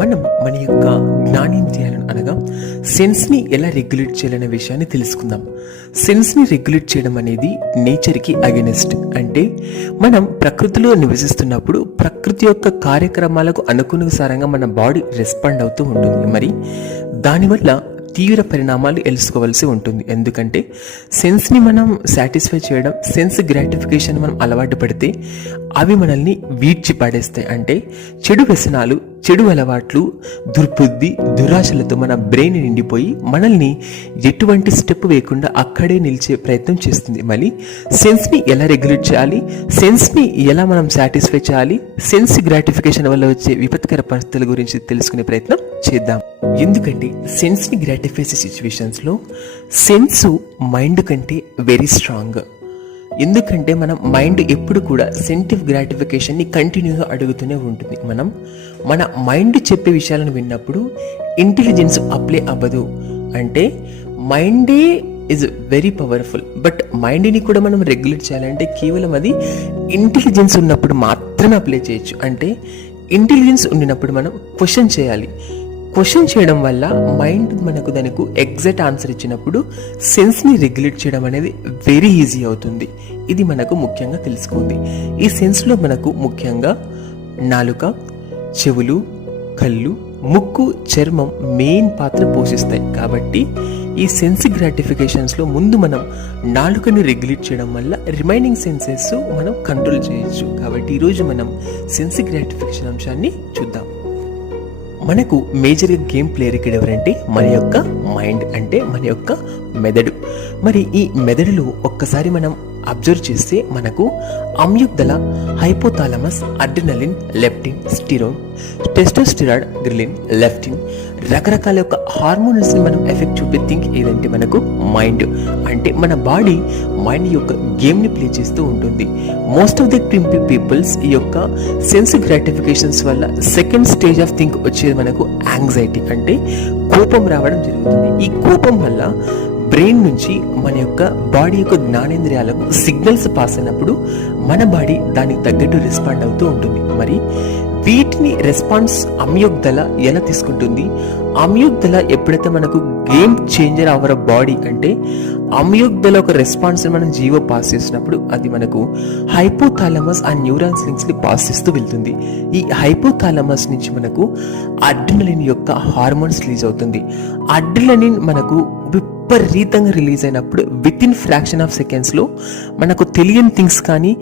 మనం మన యొక్క జ్ఞానేంద్రియాలను అనగా సెన్స్ని ఎలా రెగ్యులేట్ చేయాలనే విషయాన్ని తెలుసుకుందాం. సెన్స్ని రెగ్యులేట్ చేయడం అనేది నేచర్కి అగెనిస్ట్. అంటే మనం ప్రకృతిలో నివసిస్తున్నప్పుడు ప్రకృతి యొక్క కార్యక్రమాలకు అనుకున్నసారంగా మన బాడీ రెస్పాండ్ అవుతూ ఉంటుంది. మరి దానివల్ల తీవ్ర పరిణామాలు తెలుసుకోవాల్సి ఉంటుంది. ఎందుకంటే సెన్స్ని మనం సాటిస్ఫై చేయడం, సెన్స్ గ్రాటిఫికేషన్ మనం అలవాటు పడితే అవి మనల్ని వీడ్చి పడేస్తాయి. అంటే చెడు వ్యసనాలు, చెడు అలవాట్లు, దుర్బుద్ధి, దురాశలతో మన బ్రెయిన్ నిండిపోయి మనల్ని ఎటువంటి స్టెప్ వేయకుండా అక్కడే నిలిచే ప్రయత్నం చేస్తుంది. మళ్ళీ సెన్స్ని ఎలా రెగ్యులేట్ చేయాలి, సెన్స్ని ఎలా మనం సాటిస్ఫై చేయాలి, సెన్స్ గ్రాటిఫికేషన్ వల్ల వచ్చే విపత్కర పరిస్థితుల గురించి తెలుసుకునే ప్రయత్నం చేద్దాం. ఎందుకంటే సెన్స్ని గ్రాటిఫై చేసే సిచ్యువేషన్స్లో సెన్స్ మైండ్ కంటే వెరీ స్ట్రాంగ్. ఎందుకంటే మనం మైండ్ ఎప్పుడు కూడా సెన్సిటివ్ గ్రాటిఫికేషన్ని కంటిన్యూగా అడుగుతూనే ఉంటుంది. మనం మన మైండ్ చెప్పే విషయాలను విన్నప్పుడు ఇంటెలిజెన్స్ అప్లై అవ్వదు. అంటే మైండే ఈజ్ వెరీ పవర్ఫుల్, బట్ మైండ్ని కూడా మనం రెగ్యులేట్ చేయాలంటే కేవలం అది ఇంటెలిజెన్స్ ఉన్నప్పుడు మాత్రమే అప్లై చేయొచ్చు. అంటే ఇంటెలిజెన్స్ ఉండినప్పుడు మనం క్వశ్చన్ చేయాలి. క్వశ్చన్ చేయడం వల్ల మైండ్ మనకు దానికి ఎగ్జాక్ట్ ఆన్సర్ ఇచ్చినప్పుడు సెన్స్ని రెగ్యులేట్ చేయడం అనేది వెరీ ఈజీ అవుతుంది. ఇది మనకు ముఖ్యంగా తెలుసుకోండి. ఈ సెన్స్లో మనకు ముఖ్యంగా నాలుక, చెవులు, కళ్ళు, ముక్కు, చర్మం మెయిన్ పాత్ర పోషిస్తాయి. కాబట్టి ఈ సెన్స్ గ్రాటిఫికేషన్స్లో ముందు మనం నాలుకని రెగ్యులేట్ చేయడం వల్ల రిమైనింగ్ సెన్సెస్ మనం కంట్రోల్ చేయొచ్చు. కాబట్టి ఈరోజు మనం సెన్స్ గ్రాటిఫికేషన్ అంశాన్ని చూద్దాం. మనకు మేజర్గా గేమ్ ప్లేయర్ ఇక్కడ ఎవరంటే మన యొక్క మైండ్, అంటే మన యొక్క మెదడు. మరి ఈ మెదడులో ఒక్కసారి మనం అబ్జర్వ్ చేస్తే మనకు అమ్యుగ్దల, hypothalamus, adrenaline, leptin, స్టిరోన్, టెస్టోస్టిరాయిడ్, ghrelin, leptin రకరకాల యొక్క హార్మోన్స్ని మనం ఎఫెక్ట్ చూపే థింక్ ఏదంటే మనకు మైండ్. అంటే మన బాడీ మైండ్ యొక్క గేమ్ని ప్లే చేస్తూ ఉంటుంది. మోస్ట్ ఆఫ్ ది పీపుల్స్ ఈ యొక్క సెన్స్ గ్రాటిఫికేషన్స్ వల్ల సెకండ్ స్టేజ్ ఆఫ్ థింక్ వచ్చేది మనకు యాంగ్జైటీ, అంటే కోపం రావడం జరుగుతుంది. ఈ కోపం వల్ల బ్రెయిన్ నుంచి మన యొక్క బాడీ యొక్క జ్ఞానేంద్రియాలకు సిగ్నల్స్ పాస్ అయినప్పుడు మన బాడీ దానికి తగ్గట్టు రెస్పాండ్ అవుతూ ఉంటుంది. మరి వీటిని రెస్పాన్స్ అమ్యుగ్దల ఎలా తీసుకుంటుంది? అమ్యుగ్దల ఎప్పుడైతే మనకు గేమ్ చేంజర్ అవర్ బాడీ, అంటే అమ్యుగ్దల ఒక రెస్పాన్స్ మనం జీవో పాస్ చేసినప్పుడు అది మనకు హైపోథాలమస్ ఆ న్యూరాన్స్ లింక్స్ ని పాస్ చేస్తూ వెళ్తుంది. ఈ హైపోథాలమస్ నుంచి మనకు అడ్రినలిన్ యొక్క హార్మోన్స్ రిలీజ్ అవుతుంది. అడ్రినలిన్ మనకు విపరీతంగా రిలీజ్ అయినప్పుడు విత్ ఇన్ ఫ్రాక్షన్ ఆఫ్ సెకండ్స్లో మనకు తెలియని థింగ్స్ కానీ,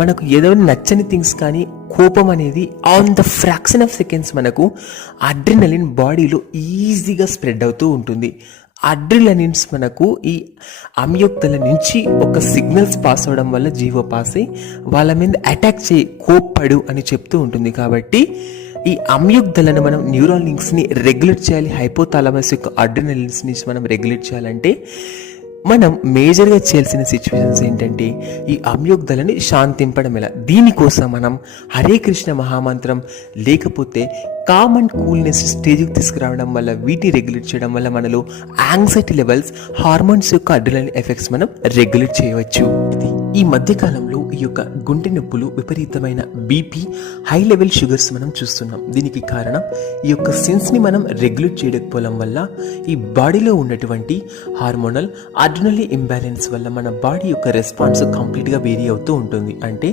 మనకు ఏదో నచ్చని థింగ్స్ కానీ, కోపం అనేది on the fraction of seconds మనకు అడ్రినలిన్ బాడీలో ఈజీగా స్ప్రెడ్ అవుతూ ఉంటుంది. అడ్రినలిన్స్ మనకు ఈ అమ్యోక్తల నుంచి ఒక సిగ్నల్స్ పాస్ అవడం వల్ల జీవో పాస్ అయ్యి వాళ్ళ మీద అటాక్ చేయి, కోప్పడు అని చెప్తూ ఉంటుంది. కాబట్టి ఈ అమ్యుగ్దలను మనం న్యూరాన్ లింక్స్ని రెగ్యులేట్ చేయాలి. హైపోథాలమస్ యొక్క అడ్రినలిన్స్ని మనం రెగ్యులేట్ చేయాలంటే మనం మేజర్గా చేయాల్సిన సిచ్యువేషన్స్ ఏంటంటే ఈ అమ్యుగ్దలని శాంతింపడం ఎలా. దీనికోసం మనం హరే కృష్ణ మహామంత్రం లేకపోతే కామ్ అండ్ కూల్నెస్ స్టేజ్కి తీసుకురావడం వల్ల, వీటి రెగ్యులేట్ చేయడం వల్ల మనలో యాంగ్జైటీ లెవెల్స్, హార్మోన్స్ యొక్క అడ్రినలిన్ ఎఫెక్ట్స్ మనం రెగ్యులేట్ చేయవచ్చు. ఈ మధ్యకాలంలో ఈ యొక్క గుండె నొప్పులు, విపరీతమైన బీపీ, హై లెవెల్ షుగర్స్ మనం చూస్తున్నాం. దీనికి కారణం ఈ యొక్క సెన్స్ని మనం రెగ్యులేట్ చేయకపోవడం వల్ల ఈ బాడీలో ఉన్నటువంటి హార్మోనల్ అడ్రినలిన్ ఇంబ్యాలెన్స్ వల్ల మన బాడీ యొక్క రెస్పాన్స్ కంప్లీట్గా వేరీ అవుతూ ఉంటుంది. అంటే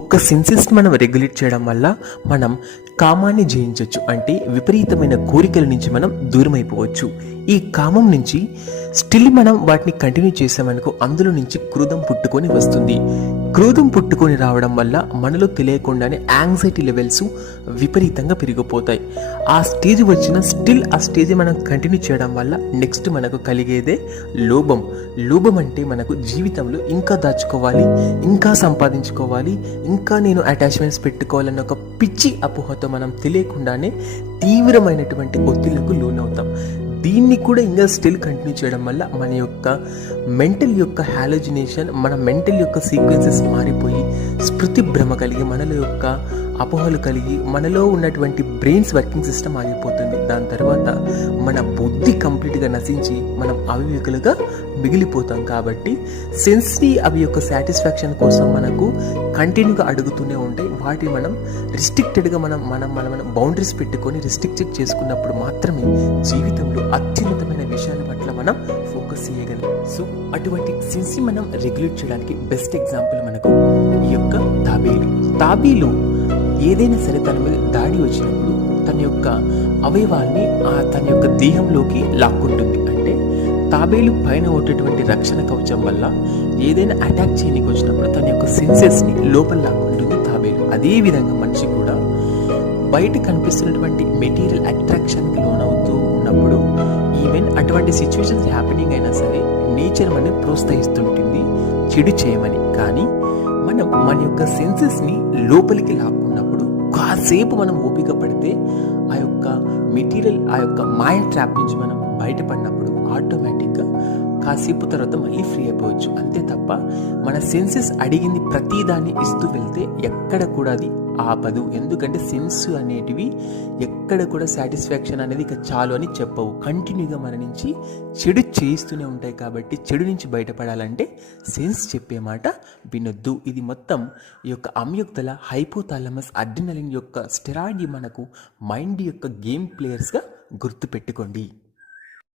ఒక్క సెన్సెస్ని మనం రెగ్యులేట్ చేయడం వల్ల మనం కామాన్ని జయించవచ్చు. అంటే విపరీతమైన కోరికల నుంచి మనం దూరం అయిపోవచ్చు. ఈ కామం నుంచి స్టిల్ మనం వాటిని కంటిన్యూ చేసామనుకో అందులో నుంచి క్రోధం పుట్టుకొని వస్తుంది. క్రోధం పుట్టుకొని రావడం వల్ల మనలో తెలియకుండానే యాంగ్జైటీ లెవెల్స్ విపరీతంగా పెరిగిపోతాయి. ఆ స్టేజ్ వచ్చిన స్టిల్ ఆ స్టేజ్ మనం కంటిన్యూ చేయడం వల్ల నెక్స్ట్ మనకు కలిగేదే లోభం. లోభం అంటే మనకు జీవితంలో ఇంకా దాచుకోవాలి, ఇంకా సంపాదించుకోవాలి, ఇంకా నేను అటాచ్మెంట్స్ పెట్టుకోవాలన్న ఒక పిచ్చి అపోహతో మనం తెలియకుండానే తీవ్రమైనటువంటి ఒత్తిళ్లకు లోనవుతాం. దీన్ని కూడా ఇంకా స్టిల్ కంటిన్యూ చేయడం వల్ల మన యొక్క మెంటల్ యొక్క హాలోజినేషన్, మన మెంటల్ యొక్క సీక్వెన్సెస్ మారిపోయి స్మృతి భ్రమ కలిగి మనల యొక్క అపోహలు కలిగి మనలో ఉన్నటువంటి బ్రెయిన్స్ వర్కింగ్ సిస్టమ్ ఆగిపోతుంది. దాని తర్వాత మన బుద్ధి కంప్లీట్గా నశించి మనం అవివేకులుగా మిగిలిపోతాం. కాబట్టి సెన్స్ని అవి యొక్క సాటిస్ఫాక్షన్ కోసం మనకు కంటిన్యూగా అడుగుతూనే ఉంటాయి. వాటిని మనం రిస్ట్రిక్టెడ్గా మనం మనం మనం మనం బౌండరీస్ పెట్టుకొని రిస్ట్రిక్ట్ చేసుకున్నప్పుడు మాత్రమే జీవితంలో అత్యున్నతమైన విషయాల పట్ల మనం ఫోకస్ చేయగలం. సో అటువంటి సెన్స్ని మనం రెగ్యులేట్ చేయడానికి బెస్ట్ ఎగ్జాంపుల్ మనకు ఈ యొక్క తాబేలు ఏదైనా సరే తన మీద దాడి వచ్చినప్పుడు తన యొక్క అవయవాల్ని తన యొక్క దేహంలోకి లాక్కుంటుంది. అంటే తాబేలు పైన ఉండేటువంటి రక్షణ కవచం వల్ల ఏదైనా అటాక్ చేయడానికి వచ్చినప్పుడు తన యొక్క సెన్సెస్ని లోపల లాక్కుంటుంది తాబేలు. అదే విధంగా మనిషి కూడా బయట కనిపిస్తున్నటువంటి మెటీరియల్ అట్రాక్షన్కి లోనవుతూ ఉన్నప్పుడు ఈవెన్ అటువంటి సిచ్యువేషన్స్ హ్యాపెనింగ్ అయినా సరే నేచర్ మనని ప్రోత్సహిస్తుంటుంది చెడు చేయమని. కానీ మనం మన యొక్క సెన్సెస్ని లోపలికి లాక్కున్నప్పుడు కాసేపు మనం ఓపిక పడితే ఆ యొక్క మెటీరియల్ ఆ యొక్క మాయ ట్రాప్ నుంచి మనం బయటపడినప్పుడు ఆటోమేటిక్గా కాసేపు తర్వాత మళ్ళీ ఫ్రీ అయిపోవచ్చు. అంతే తప్ప మన సెన్సెస్ అడిగింది ప్రతిదాన్ని ఇస్తూ వెళ్తే ఎక్కడ కూడా అది ఆపదు. ఎందుకంటే సెన్స్ అనేటివి ఎక్కడ కూడా సాటిస్ఫాక్షన్ అనేది ఇక చాలు అని చెప్పవు. కంటిన్యూగా మన నుంచి చెడు చేయిస్తూనే ఉంటాయి. కాబట్టి చెడు నుంచి బయటపడాలంటే సెన్స్ చెప్పే మాట వినొద్దు. ఇది మొత్తం ఈ యొక్క అమ్యుక్తల హైపోథాలమస్ అడ్రినలిన్ యొక్క స్టెరాయిడ్ మనకు మైండ్ యొక్క గేమ్ ప్లేయర్స్గా గుర్తుపెట్టుకోండి.